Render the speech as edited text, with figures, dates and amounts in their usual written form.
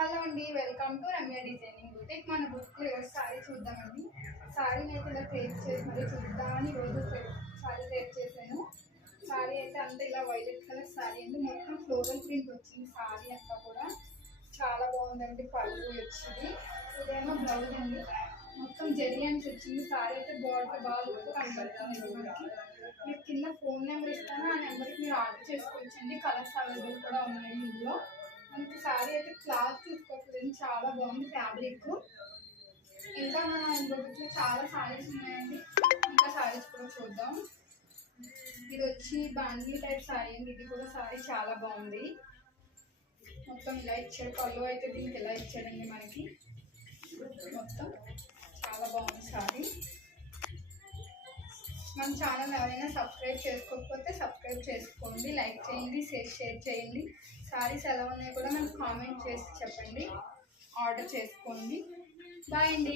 Hello అండి, welcome to Ramya designing boutique. మన book sorry చూద్దామండి. సారీని అయితే ఇలా క్రియేట్ చేసి మరి చూద్దామని రోజు సారీ క్రియేట్ చేశాను. సారీ అయితే అంతా ఇలా వైలెట్ కలర్ సారీ అండి. మొత్తం ఫ్లోరల్ ప్రింట్ వచ్చింది. సారీ అంతా కూడా చాలా బాగుందండి. పళ్ళు వచ్చింది, ఇదేమో బ్లౌజ్ అండి. మొత్తం జెరియన్స్ వచ్చింది. సారీ అయితే బార్డర్ బాగా లుక్ కనబడుతుంది మనకి. మీరు కింద ఫోన్ నెంబర్ ఇస్తాను, ఆ నెంబర్కి మీరు ఆర్డర్ చేసుకోవచ్చండి. కలర్స్ అవైలబుల్ కూడా ఉన్నాయి ఇందులో. మనకి సారీ అయితే క్లాత్ చూసుకోవట్లేదు, చాలా బాగుంది ఫ్యాబ్రిక్. ఇంకా మన ఇంకొకటి చాలా సారీస్ ఉన్నాయండి. ఇంకా సారీస్ కూడా చూద్దాం. ఇది వచ్చి బాండీ టైప్ సారీ అండి. ఇది కూడా సారీ చాలా బాగుంది. మొత్తం ఇలా ఇచ్చాడు. పళ్ళు అయితే దీనికి ఇలా ఇచ్చాడండి మనకి. మొత్తం చాలా బాగుంది సారీ. మన ఛానల్ ఎవరైనా సబ్స్క్రైబ్ చేసుకోకపోతే సబ్స్క్రైబ్ చేసుకోండి, లైక్ చేయండి, షేర్ చేయండి. సారీస్ ఎలా ఉన్నాయో కూడా మనకు కామెంట్ చేసి చెప్పండి. ఆర్డర్ చేసుకోండి. బాయ్ అండి.